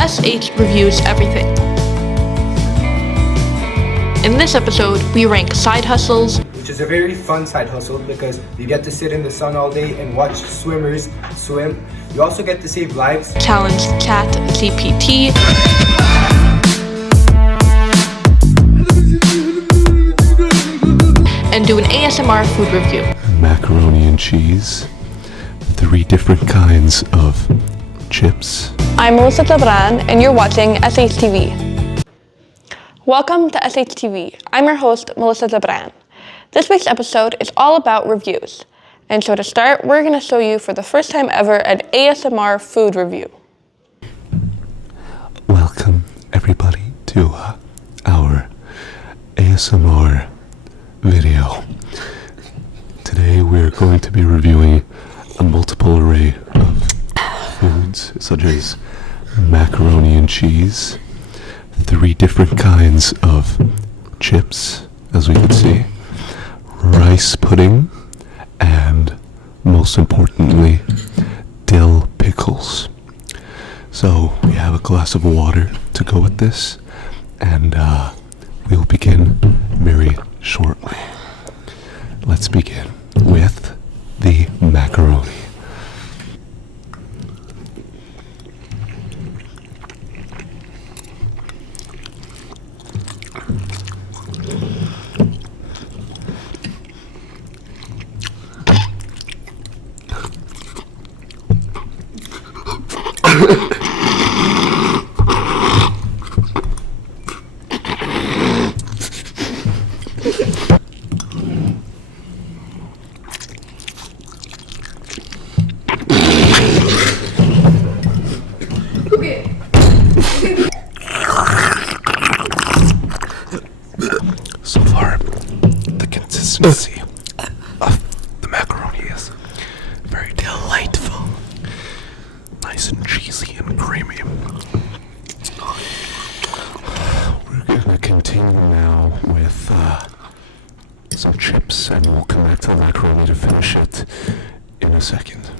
SH reviews everything. In this episode, we rank side hustles, which is a very fun side hustle because you get to sit in the sun all day and watch swimmers swim. You also get to save lives. challenge Chat GPT, and do an ASMR food review. Macaroni and cheese, 3 different kinds of chips. I'm Melissa Tabran, and you're watching SHTV. Welcome to SHTV. I'm your host, Melissa Tabran. This week's episode is all about reviews. And so to start, we're going to show you for the first time ever an ASMR food review. Welcome everybody to our ASMR video. Today we're going to be reviewing a multiple array of foods such as macaroni and cheese, 3 different kinds of chips, as we can see, rice pudding, and most importantly, dill pickles. So we have a glass of water to go with this, and we'll begin very shortly. Let's begin with the macaroni. So far, the consistency of the macaroni is very delightful. Nice and cheesy and creamy. We're gonna continue now with some chips, and we'll come back to the macaroni to finish it in a second.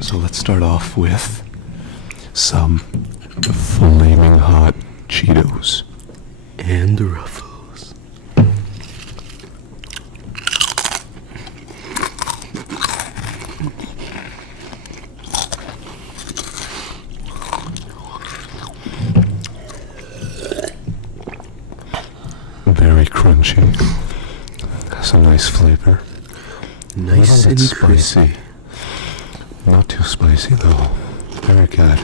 So let's start off with some flaming hot Cheetos and Ruffles. Very crunchy. Has a nice flavor. Nice and spicy. Not too spicy though. Very good.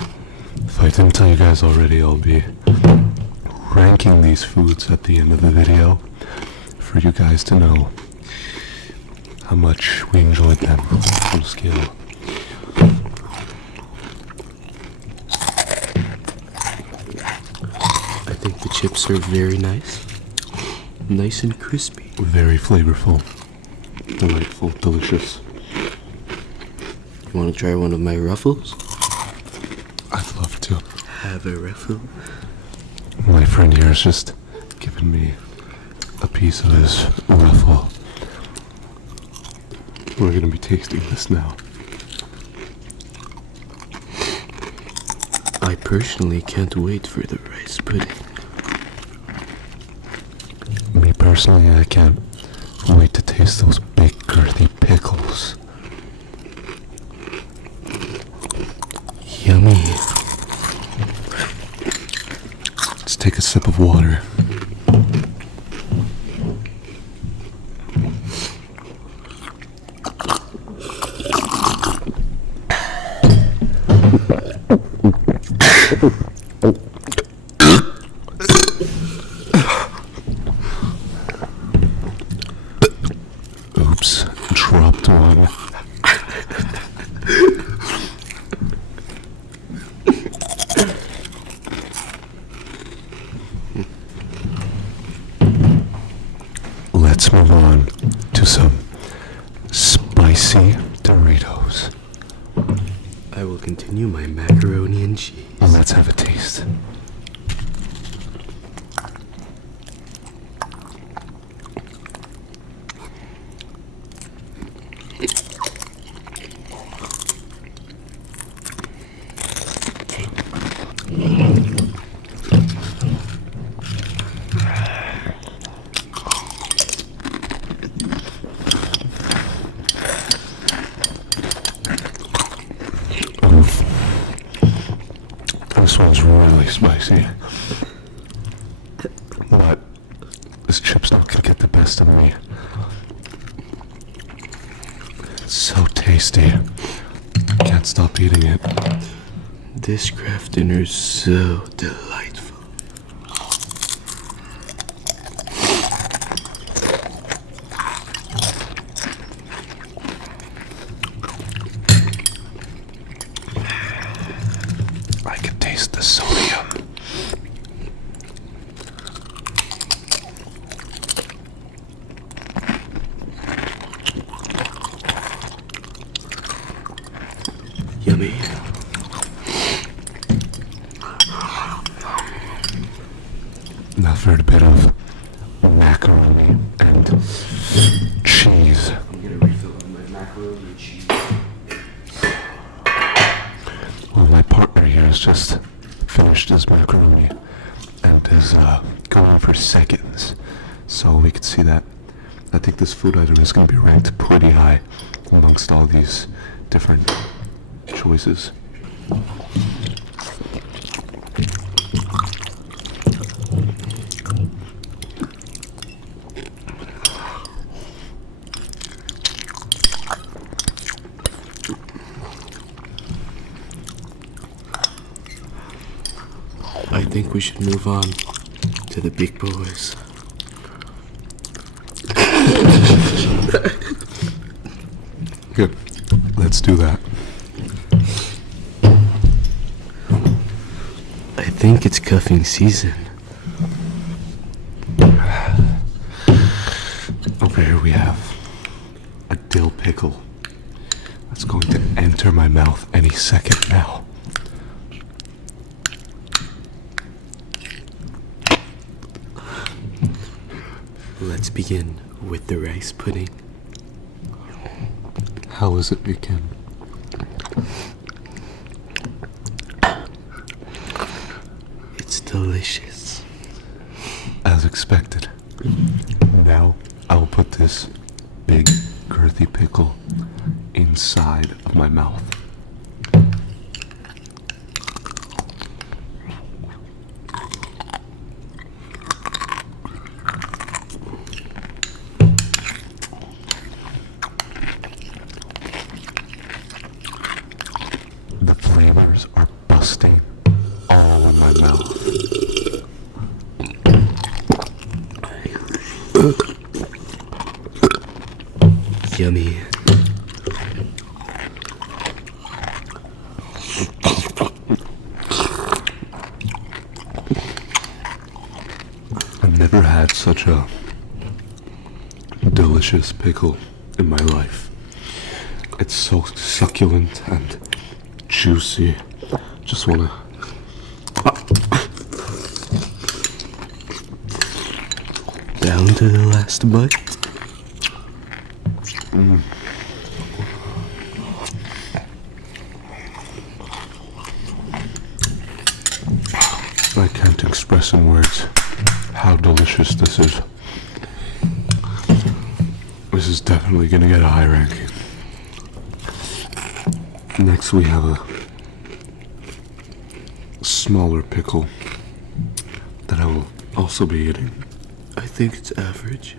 If I didn't tell you guys already, I'll be ranking these foods at the end of the video for you guys to know how much we enjoyed them on a scale. I think the chips are very nice. Nice and crispy. Very flavorful. Delightful. Delicious. You want to try one of my Ruffles? I'd love to. Have a Ruffle? My friend here has just given me a piece of his Ruffle. We're going to be tasting this now. I personally can't wait for the rice pudding. Me personally, I can't wait to taste those big girthy pickles. Yummy. Let's take a sip of water. Oops, dropped one. Let's move on to some spicy Doritos. I will continue my macaroni and cheese. Let's have a taste. was really spicy. But this chip stock can get the best of me. It's so tasty. Can't stop eating it. This craft dinner is so delightful. I can taste the sodium. Yummy. Now for a bit of macaroni and cheese. I'm gonna refill on my macaroni and cheese. Well, my partner here has just finished his macaroni and is going for seconds. So we can see that. I think this food item is going to be ranked pretty high amongst all these different choices. I think we should move on to the big boys. Good. Let's do that. I think it's cuffing season. Over here we have a dill pickle that's going to enter my mouth any second now. Let's begin with the rice pudding. How is it begin? It's delicious. As expected. Now I will put this big girthy pickle inside of my mouth. The flavors are busting all in my mouth. Yummy. I've never had such a delicious pickle in my life. It's so succulent and juicy. Just wanna... Down to the last bite. I can't express in words how delicious this is. This is definitely gonna get a high ranking. Next we have a smaller pickle that I will also be eating. I think it's average.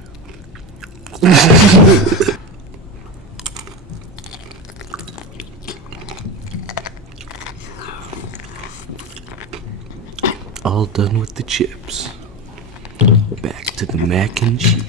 All done with the chips. Back to the mac and cheese.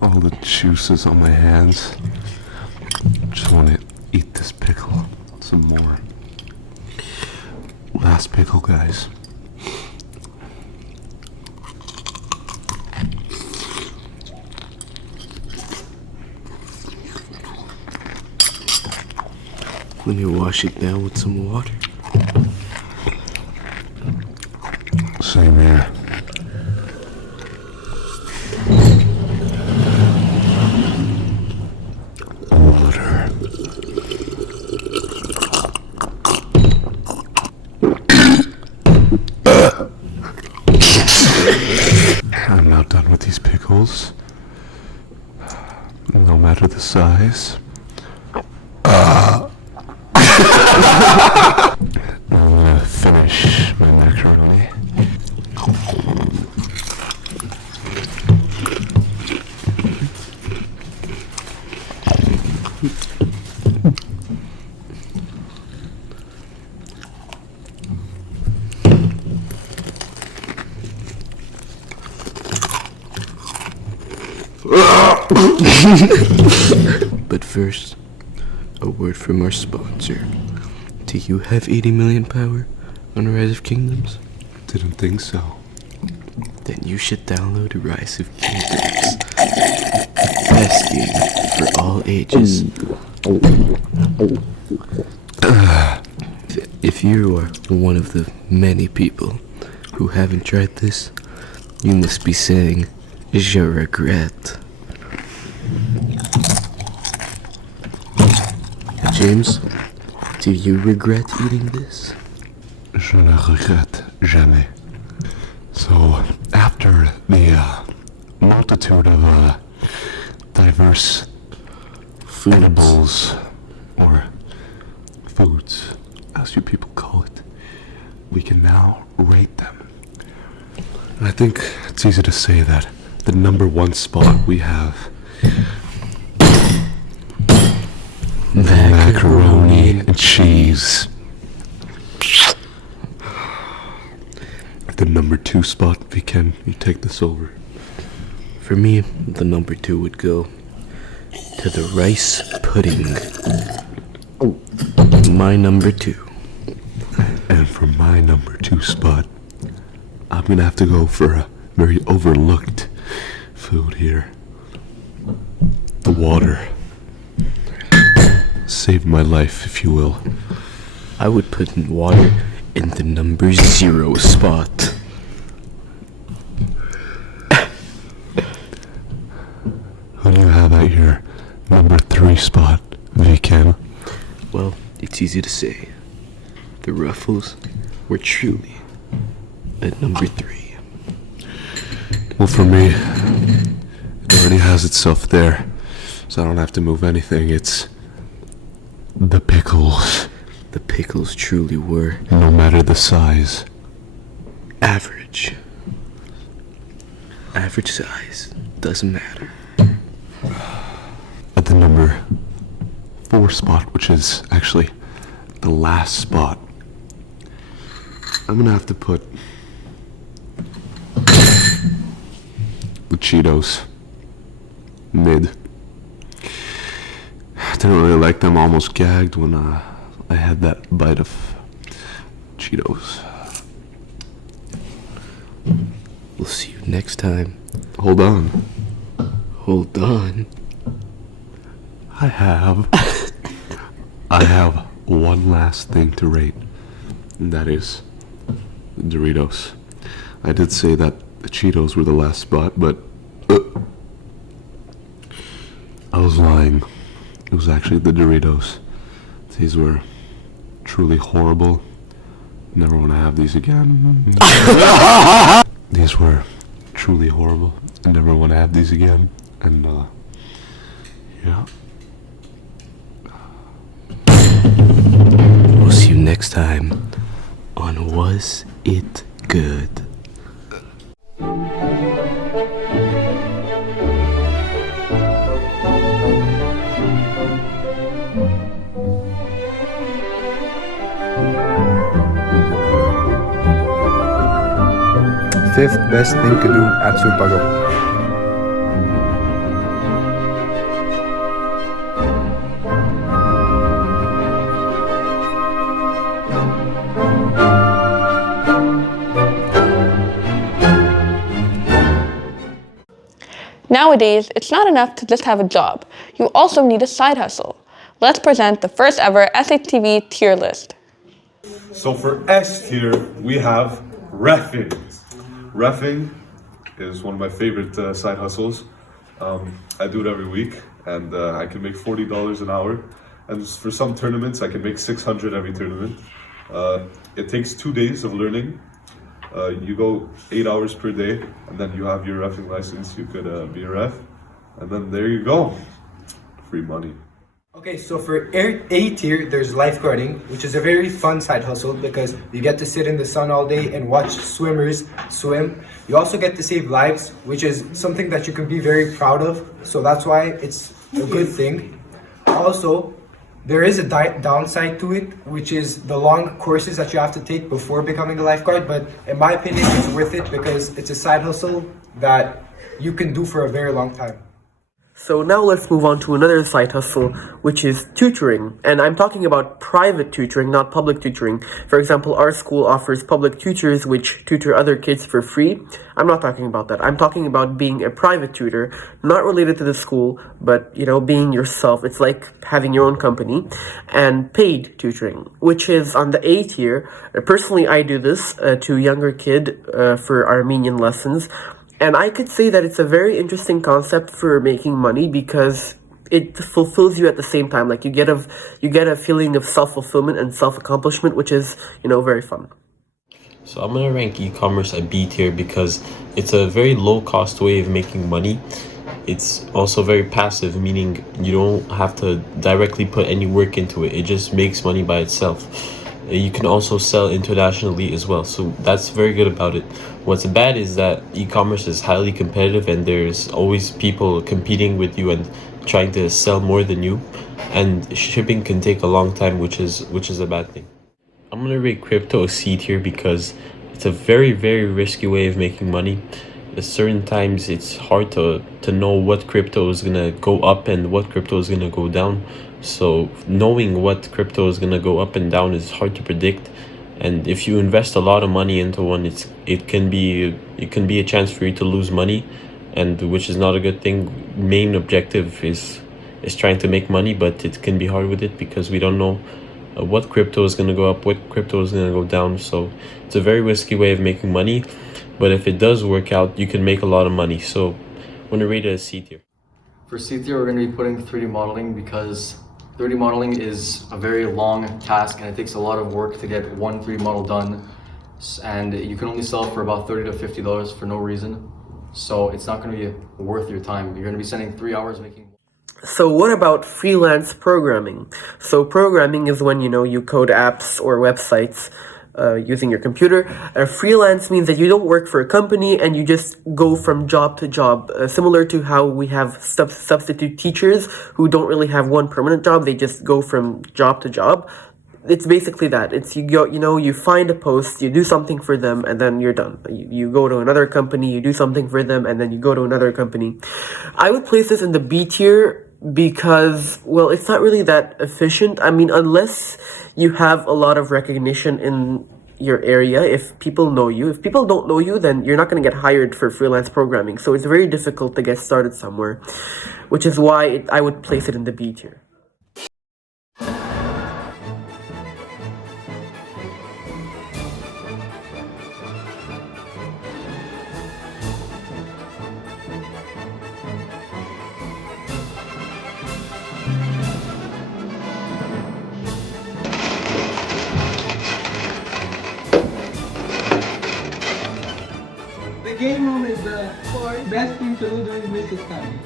All the juices on my hands. Just want to eat this pickle some more. Last pickle, guys. Let me wash it down with some water. Same here. Water. I'm not done with these pickles. No matter the size. I'm gonna finish my macaroni. But first, a word from our sponsor. Do you have 80 million power on Rise of Kingdoms? Didn't think so. Then you should download Rise of Kingdoms. The best game for all ages. If you are one of the many people who haven't tried this, you must be saying, Je regrette. James, do you regret eating this? Je ne regrette jamais. So, after the multitude of diverse edibles, or foods, as you people call it, we can now rate them. And I think it's easy to say that the number one spot we have macaroni and cheese. The number two spot, if you can, you take this over. For me, the number two would go to the rice pudding. My number two. And for my number two spot, I'm gonna have to go for a very overlooked food here. The water. Saved my life, if you will. I would put water in the number 0 spot. Who do you have at your number 3 spot, Viken? Well, it's easy to say. The Ruffles were truly at number 3. Well, for me, it already has itself there, so I don't have to move anything. It's the pickles. The pickles truly were No matter the size. average. Average size. Doesn't matter. At the number 4 spot, which is actually the last spot, I'm gonna have to put the Cheetos. Mid. Didn't really like them, almost gagged when I had that bite of Cheetos. We'll see you next time. Hold on. Hold on. I have one last thing to rate, and that is the Doritos. I did say that the Cheetos were the last spot, but I was lying. It was actually the Doritos. These were truly horrible. Never want to have these again. These were truly horrible. I never want to have these again. And yeah. We'll see you next time on Was It Good? Fifth best thing to do at Supago. Nowadays, it's not enough to just have a job. You also need a side hustle. Let's present the first ever SHTV tier list. So for S tier, we have reffing. Reffing is one of my favorite side hustles. I do it every week, and I can make $40 an hour. And for some tournaments, I can make $600 every tournament. It takes 2 days of learning. You go 8 hours per day, and then you have your refing license. You could be a ref, and then there you go, free money. Okay, so for A tier, there's lifeguarding, which is a very fun side hustle because you get to sit in the sun all day and watch swimmers swim. You also get to save lives, which is something that you can be very proud of. So that's why it's a good thing. Also, there is a downside to it, which is the long courses that you have to take before becoming a lifeguard. But in my opinion, it's worth it because it's a side hustle that you can do for a very long time. So now let's move on to another side hustle, which is tutoring. And I'm talking about private tutoring, not public tutoring. For example, our school offers public tutors which tutor other kids for free. I'm not talking about that. I'm talking about being a private tutor, not related to the school, but, being yourself. It's like having your own company. And paid tutoring, which is on the A tier. Personally, I do this to a younger kid for Armenian lessons. And I could say that it's a very interesting concept for making money because it fulfills you at the same time. Like you get a feeling of self-fulfillment and self-accomplishment, which is, very fun. So I'm gonna rank e-commerce a B tier because it's a very low-cost way of making money. It's also very passive, meaning you don't have to directly put any work into it. It just makes money by itself. You can also sell internationally as well, so that's very good about it. What's bad is that e-commerce is highly competitive and there's always people competing with you and trying to sell more than you, and shipping can take a long time, which is a bad thing. I'm gonna rate crypto a C tier because it's a very, very risky way of making money. At certain times it's hard to know what crypto is gonna go up and what crypto is gonna go down. So knowing what crypto is gonna go up and down is hard to predict, and if you invest a lot of money into one, it can be a chance for you to lose money, and which is not a good thing. Main objective is trying to make money, but it can be hard with it because we don't know what crypto is gonna go up, what crypto is gonna go down. So it's a very risky way of making money, but if it does work out, you can make a lot of money. So I'm gonna rate it a C tier. For C tier, we're going to be putting 3D modeling because 3D modeling is a very long task and it takes a lot of work to get one 3D model done, and you can only sell for about $30 to $50 for no reason. So it's not going to be worth your time. You're going to be spending 3 hours making. So what about freelance programming? So programming is when, you code apps or websites using your computer. Freelance means that you don't work for a company and you just go from job to job, similar to how we have substitute teachers who don't really have one permanent job. They just go from job to job. It's basically that. It's you go, you find a post, you do something for them, and then you're done. You go to another company, you do something for them, and then you go to another company. I would place this in the B tier because, well, it's not really that efficient. I mean, unless you have a lot of recognition in your area, if people know you. If people don't know you, then you're not going to get hired for freelance programming. So it's very difficult to get started somewhere, which is why I would place it in the B tier. The game room is the best thing to do during recess time.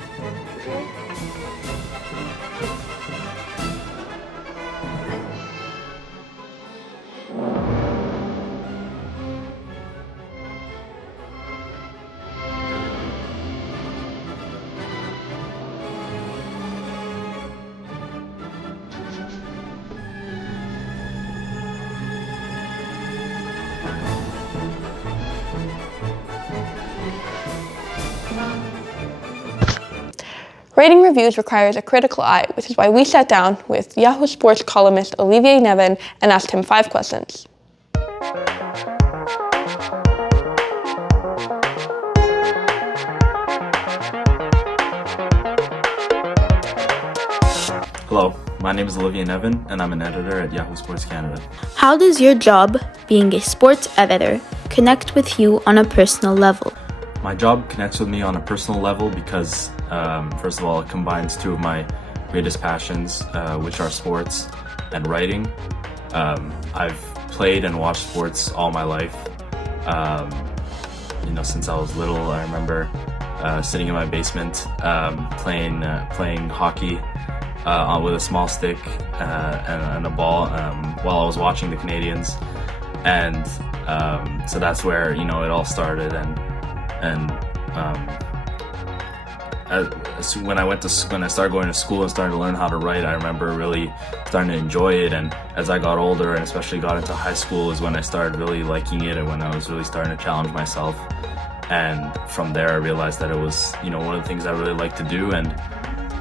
Writing reviews requires a critical eye, which is why we sat down with Yahoo Sports columnist Olivier Neven and asked him 5 questions. Hello, my name is Olivier Neven, and I'm an editor at Yahoo Sports Canada. How does your job, being a sports editor, connect with you on a personal level? My job connects with me on a personal level because, first of all, it combines 2 of my greatest passions, which are sports and writing. I've played and watched sports all my life, Since I was little. I remember sitting in my basement playing hockey with a small stick and a ball while I was watching the Canadians, and so that's where it all started. When I started going to school and started to learn how to write, I remember really starting to enjoy it. And as I got older and especially got into high school is when I started really liking it and when I was really starting to challenge myself. And from there I realized that it was one of the things I really like to do. And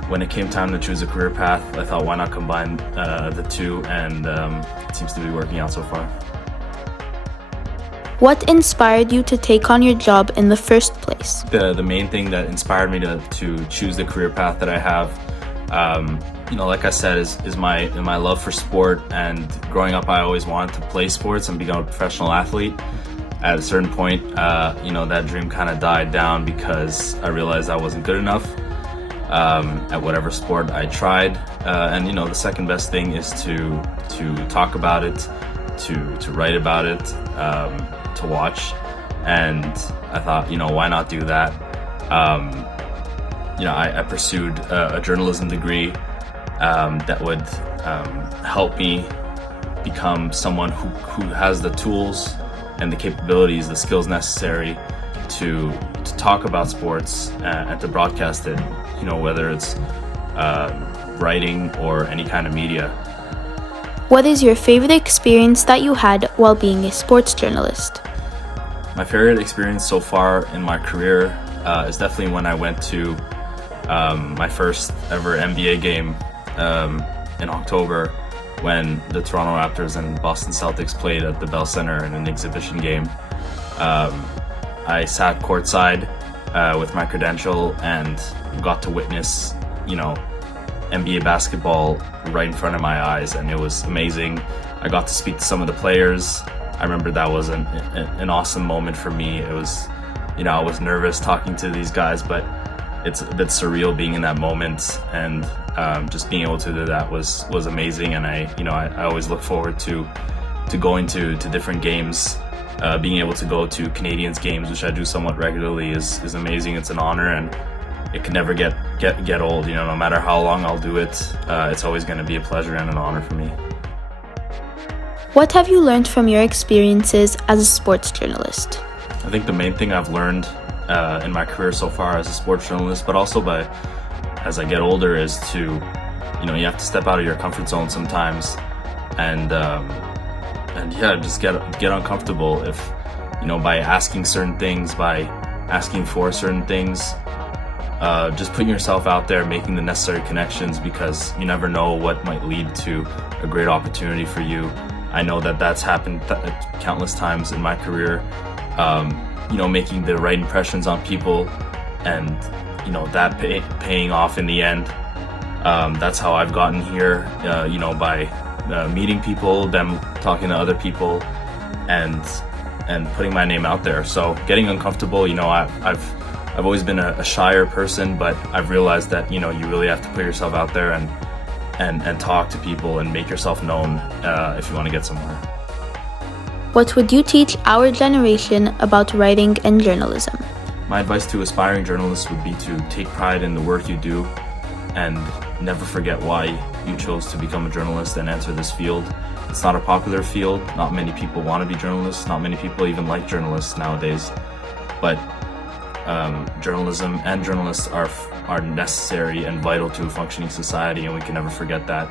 when it came time to choose a career path, I thought, why not combine the two, and it seems to be working out so far. What inspired you to take on your job in the first place? The main thing that inspired me to choose the career path that I have, like I said, is my love for sport. And growing up, I always wanted to play sports and become a professional athlete. At a certain point, that dream kind of died down because I realized I wasn't good enough at whatever sport I tried. And the second best thing is to talk about it, to write about it, to watch. And I thought, why not do that? I pursued a journalism degree that would help me become someone who has the tools and the capabilities, the skills necessary to talk about sports and to broadcast it, whether it's writing or any kind of media. What is your favorite experience that you had while being a sports journalist? My favorite experience so far in my career is definitely when I went to my first ever NBA game in October, when the Toronto Raptors and Boston Celtics played at the Bell Center in an exhibition game. I sat courtside with my credential and got to witness, NBA basketball right in front of my eyes, and it was amazing. I got to speak to some of the players. I remember that was an awesome moment for me. It was, I was nervous talking to these guys, but it's a bit surreal being in that moment, and just being able to do that was amazing. And I always look forward to going to different games. Being able to go to Canadians games, which I do somewhat regularly, is amazing. It's an honor, and it can never get old. No matter how long I'll do it, it's always going to be a pleasure and an honor for me. What have you learned from your experiences as a sports journalist? I think the main thing I've learned in my career so far as a sports journalist, but also as I get older, is to, you have to step out of your comfort zone sometimes, and just get uncomfortable. If, by asking certain things, by asking for certain things, just putting yourself out there, making the necessary connections, because you never know what might lead to a great opportunity for you. I know that's happened countless times in my career. Making the right impressions on people, and that paying off in the end. That's how I've gotten here. By meeting people, them talking to other people, and putting my name out there. So getting uncomfortable. I've always been a shyer person, but I've realized that you really have to put yourself out there and talk to people and make yourself known if you want to get somewhere. What would you teach our generation about writing and journalism? My advice to aspiring journalists would be to take pride in the work you do and never forget why you chose to become a journalist and enter this field. It's not a popular field. Not many people want to be journalists. Not many people even like journalists nowadays. But journalism and journalists are necessary and vital to a functioning society, and we can never forget that.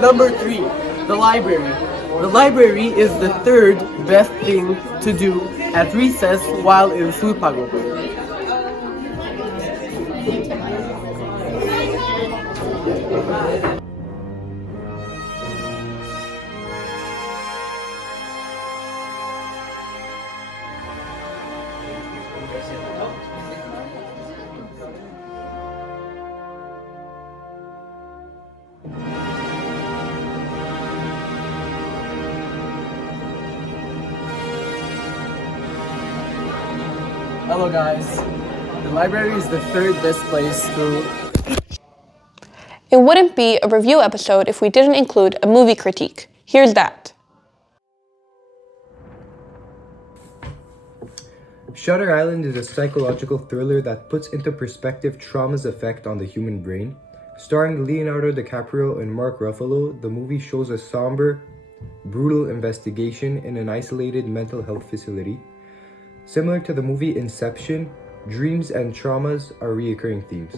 Number 3, the library. The library is the third best thing to do at recess while in Supago. Hello guys. The library is the third best place to... It wouldn't be a review episode if we didn't include a movie critique. Here's that. Shutter Island is a psychological thriller that puts into perspective trauma's effect on the human brain. Starring Leonardo DiCaprio and Mark Ruffalo, the movie shows a somber, brutal investigation in an isolated mental health facility. Similar to the movie Inception, dreams and traumas are recurring themes.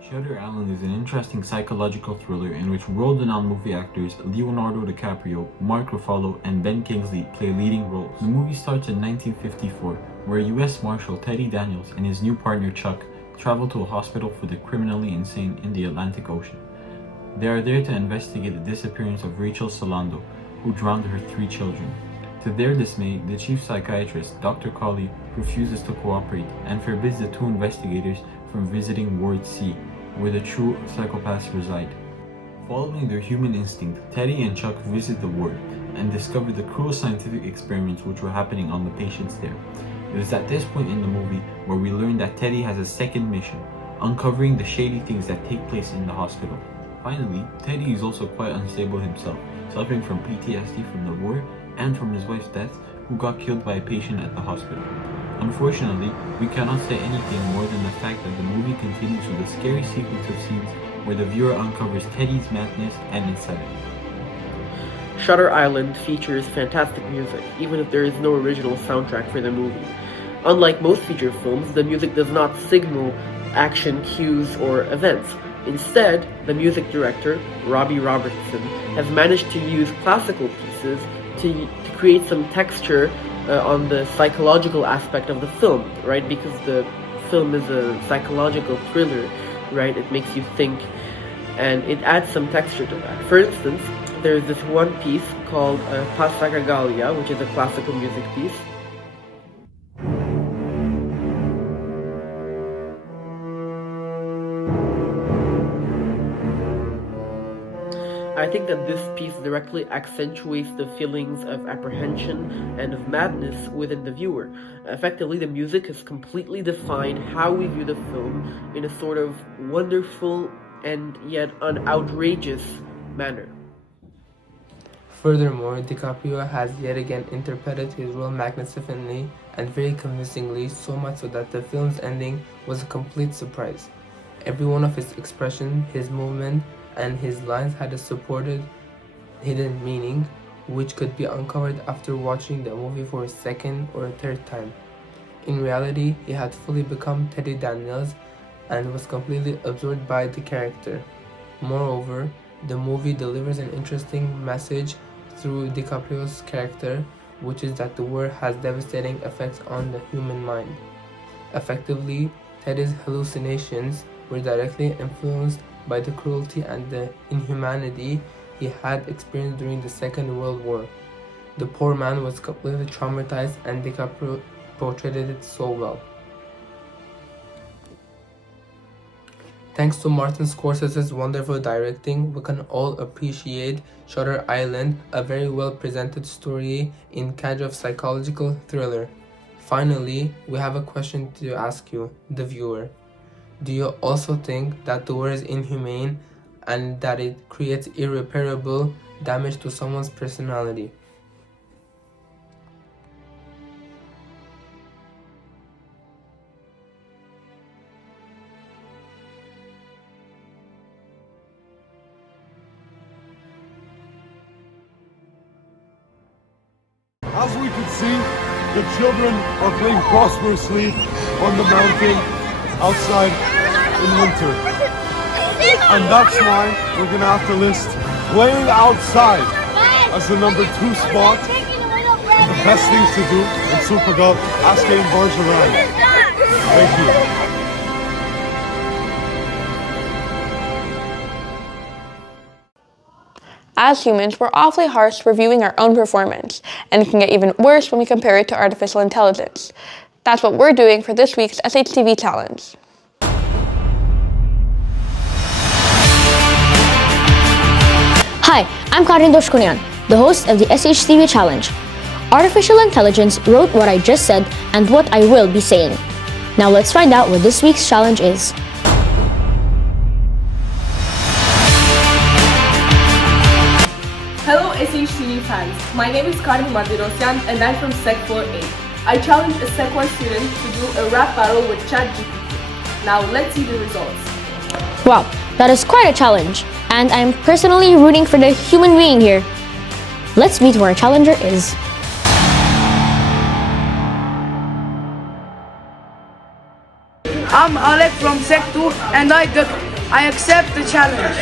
Shutter Island is an interesting psychological thriller in which world-renowned movie actors Leonardo DiCaprio, Mark Ruffalo, and Ben Kingsley play leading roles. The movie starts in 1954, where U.S. Marshal Teddy Daniels and his new partner Chuck travel to a hospital for the criminally insane in the Atlantic Ocean. They are there to investigate the disappearance of Rachel Solando, who drowned her 3 children. To their dismay, the chief psychiatrist, Dr. Colley, refuses to cooperate and forbids the 2 investigators from visiting Ward C, where the true psychopaths reside. Following their human instinct, Teddy and Chuck visit the ward and discover the cruel scientific experiments which were happening on the patients there. It is at this point in the movie where we learn that Teddy has a second mission, uncovering the shady things that take place in the hospital. Finally, Teddy is also quite unstable himself, suffering from PTSD from the war and from his wife's death, who got killed by a patient at the hospital. Unfortunately, we cannot say anything more than the fact that the movie continues with a scary sequence of scenes where the viewer uncovers Teddy's madness and insanity. Shutter Island features fantastic music, even if there is no original soundtrack for the movie. Unlike most feature films, the music does not signal action cues or events. Instead, the music director, Robbie Robertson, has managed to use classical pieces to create some texture on the psychological aspect of the film, right? Because the film is a psychological thriller, right? It makes you think, and it adds some texture to that. For instance, there's this one piece called Passacaglia, which is a classical music piece. I think that this piece directly accentuates the feelings of apprehension and of madness within the viewer. Effectively, the music has completely defined how we view the film in a sort of wonderful and yet outrageous manner. Furthermore, DiCaprio has yet again interpreted his role magnificently and very convincingly, so much so that the film's ending was a complete surprise. Every one of his expression, his movement, and his lines had a supported hidden meaning, which could be uncovered after watching the movie for a second or a third time. In reality, he had fully become Teddy Daniels and was completely absorbed by the character. Moreover, the movie delivers an interesting message through DiCaprio's character, which is that the war has devastating effects on the human mind. Effectively, Teddy's hallucinations were directly influenced by the cruelty and the inhumanity he had experienced during the Second World War. The poor man was completely traumatized, and DiCaprio portrayed it so well. Thanks to Martin Scorsese's wonderful directing, we can all appreciate Shutter Island, a very well presented story in kind of psychological thriller. Finally, we have a question to ask you, the viewer. Do you also think that the war is inhumane and that it creates irreparable damage to someone's personality? As we can see, the children are playing prosperously on the mountain outside in winter. And that's why we're gonna have to list playing outside as the number 2 spot. The best things to do in Supergolf, Askane Bargeran. Thank you. As humans, we're awfully harsh reviewing our own performance, and it can get even worse when we compare it to artificial intelligence. That's what we're doing for this week's SHTV challenge. Hi, I'm Karin Doshkunian. the host of the SHTV challenge. Artificial intelligence wrote what I just said and what I will be saying. Now let's find out what this week's challenge is. Hello SHTV fans, my name is Karim Mardirosyan and I'm from Sec 4A. I challenged a Sec 1 student to do a rap battle with ChatGPT. Now let's see the results. Wow, that is quite a challenge, and I'm personally rooting for the human being here. Let's meet who our challenger is. I'm Alec from Sec 2 and I accept the challenge.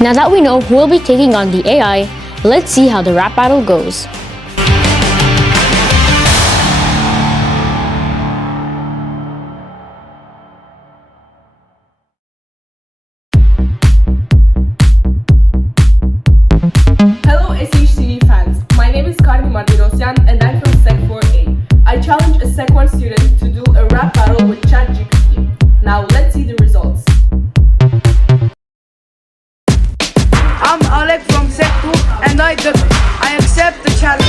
Now that we know who will be taking on the AI, let's see how the rap battle goes. Hello SHTV fans, my name is Karim Mardirosyan and I'm from Sec 4A. I challenged a Sec 1 student to do a rap battle with ChatGPT. Now let's see the results. I'm Alec from Sec 2 and I accept the challenge.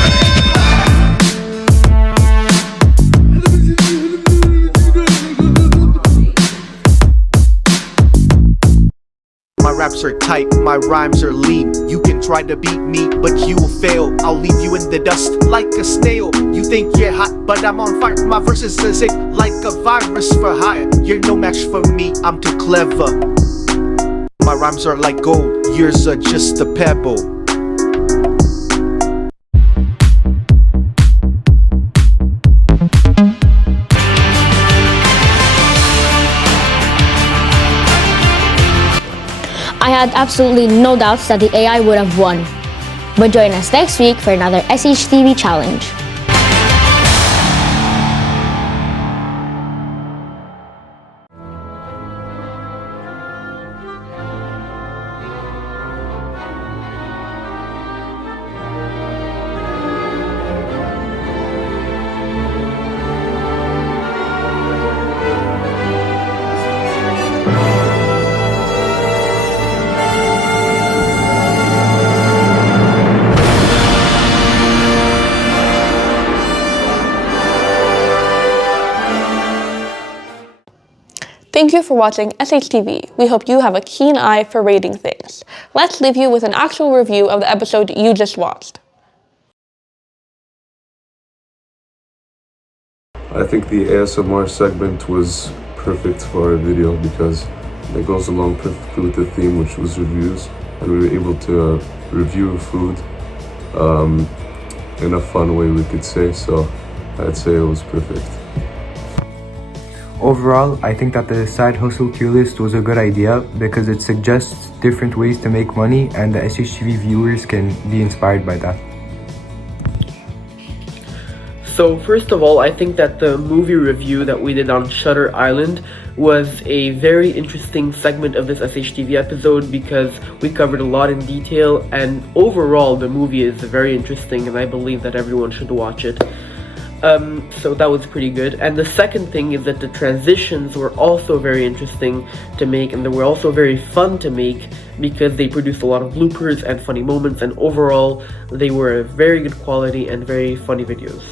My raps are tight, my rhymes are lean. You can try to beat me, but you will fail. I'll leave you in the dust like a snail. You think you're hot, but I'm on fire. My verses are sick like a virus for hire. You're no match for me, I'm too clever. My rhymes are like gold, yours are just a pebble. I had absolutely no doubts that the AI would have won. But join us next week for another SHTV challenge. Thank you for watching SHTV. We hope you have a keen eye for rating things. Let's leave you with an actual review of the episode you just watched. I think the ASMR segment was perfect for our video because it goes along perfectly with the theme, which was reviews, and we were able to review food in a fun way, we could say, so I'd say it was perfect. Overall, I think that the side hustle tier list was a good idea because it suggests different ways to make money and the SHTV viewers can be inspired by that. So first of all, I think that the movie review that we did on Shutter Island was a very interesting segment of this SHTV episode because we covered a lot in detail, and overall the movie is very interesting and I believe that everyone should watch it. So that was pretty good. And the second thing is that the transitions were also very interesting to make, and they were also very fun to make because they produced a lot of bloopers and funny moments, and overall they were very good quality and very funny videos.